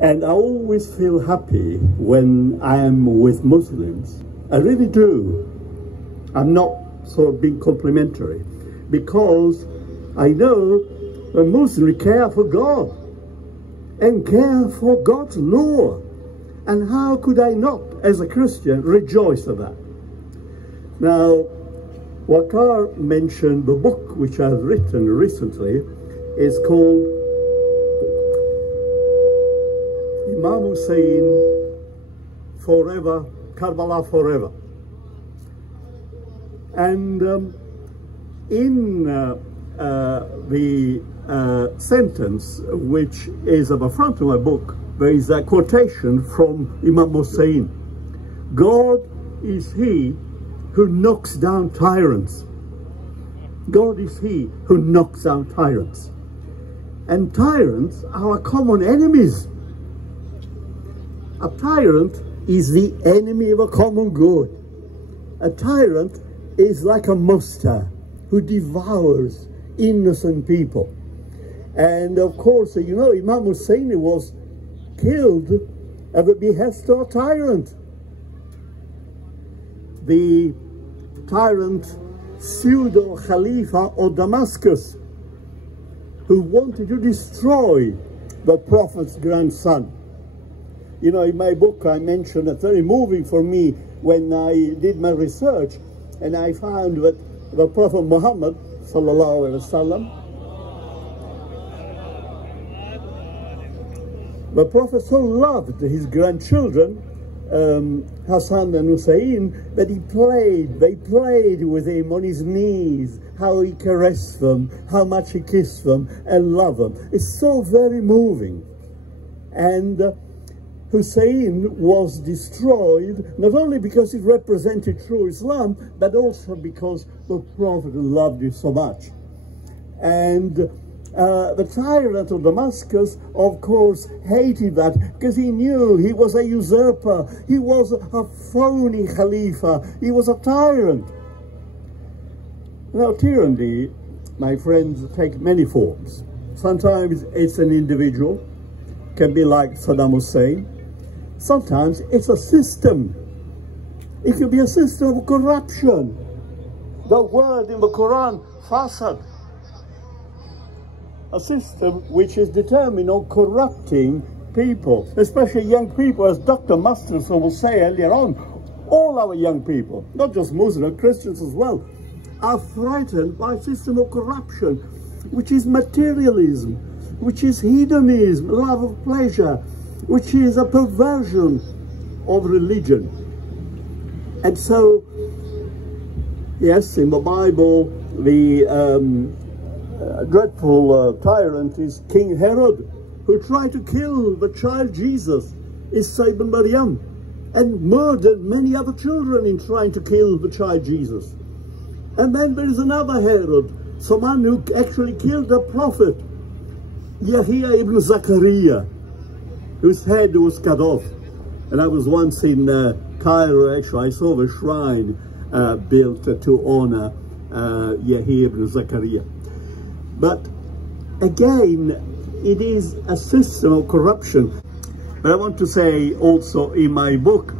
And I always feel happy when I am with Muslims. I really do. I'm not sort of being complimentary, because I know that Muslims care for God and care for God's law. And how could I not, as a Christian, rejoice at that? Now, Waqar mentioned the book which I've written recently. Is called Imam Hussain Forever Karbala Forever. And in the sentence which is at the front of my book, there is a quotation from Imam Hussain. God is he who knocks down tyrants. God is he who knocks down tyrants. And tyrants are our common enemies. A tyrant is the enemy of a common good. A tyrant is like a monster who devours innocent people. And of course, you know, Imam Hussain was killed at the behest of a tyrant. The tyrant pseudo Khalifa of Damascus, who wanted to destroy the Prophet's grandson. You know, in my book I mentioned it's very moving for me when I did my research, and I found that the Prophet Muhammad sallallahu alaihi wasallam, the Prophet so loved his grandchildren, Hassan and Hussein, that they played with him on his knees, how he caressed them, how much he kissed them and loved them. It's so very moving. And Hussein was destroyed not only because it represented true Islam, but also because the Prophet loved it so much. And the tyrant of Damascus, of course, hated that, because he knew he was a usurper, he was a phony Khalifa, he was a tyrant. Now, tyranny, my friends, take many forms. Sometimes it's an individual, can be like Saddam Hussein. Sometimes it's a system. It can be a system of corruption. The word in the Quran, fasad. A system which is determined on corrupting people, especially young people, as Dr. Masterson will say earlier on. All our young people, not just Muslims, Christians as well, are frightened by a system of corruption, which is materialism, which is hedonism, love of pleasure, which is a perversion of religion. And so, yes, in the Bible, the dreadful tyrant is King Herod, who tried to kill the child Jesus, Isa ibn Maryam, and murdered many other children in trying to kill the child Jesus. And then there is another Herod, someone who actually killed the prophet, Yahya ibn Zakaria, whose head was cut off. And I was once in Cairo, actually, I saw the shrine built to honor Yahya ibn Zakaria. But again, it is a system of corruption. But I want to say also, in my book,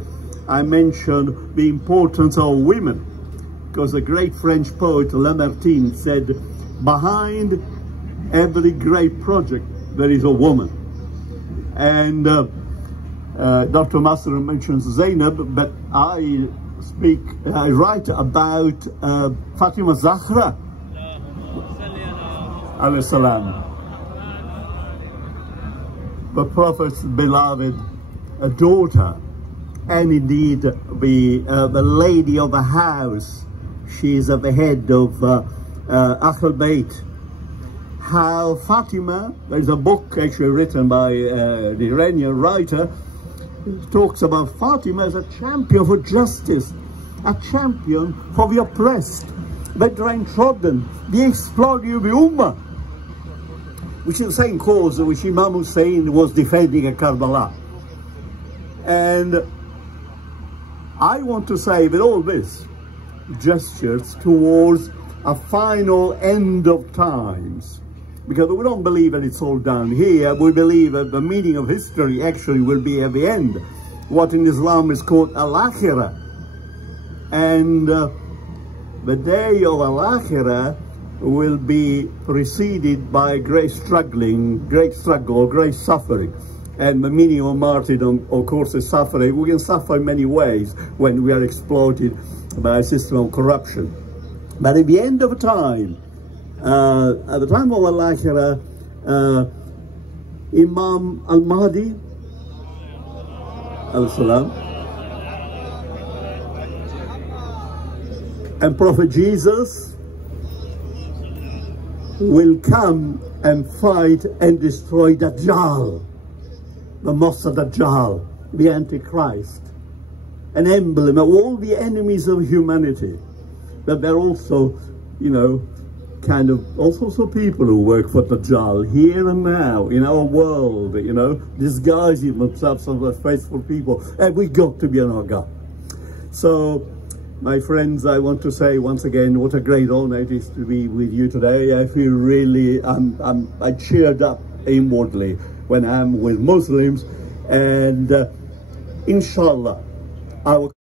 I mentioned the importance of women, because the great French poet Lamartine said, behind every great project there is a woman. And Dr. Master mentions Zainab, but I write about Fatima Zahra alayhi salam, the Prophet's beloved daughter, and indeed the lady of the house. She is at the head of Ahlul Bayt. How Fatima, there's a book actually written by the Iranian writer, talks about Fatima as a champion for justice, a champion for the oppressed, the downtrodden, the exploited of the Ummah, which is the same cause which Imam Hussain was defending at Karbala. And I want to say that all this gestures towards a final end of times, because we don't believe that it's all down here. We believe that the meaning of history actually will be at the end, what in Islam is called al-akhirah. And the day of al-akhirah will be preceded by great struggle, great suffering. And the meaning of martyrdom, of course, is suffering. We can suffer in many ways when we are exploited by a system of corruption. But at the end of time, at the time of al-akhirah, Imam al-Mahdi al-Salam and Prophet Jesus will come and fight and destroy Dajjal, the Mossa Dajjal, the Antichrist, an emblem of all the enemies of humanity. But they're also, you know, kind of all sorts of people who work for Dajjal here and now in our world, you know, disguising themselves as faithful people. And we've got to be on our guard. So, my friends, I want to say once again, what a great honor it is to be with you today. I feel really, I cheered up inwardly when I'm with Muslims, and inshallah, I will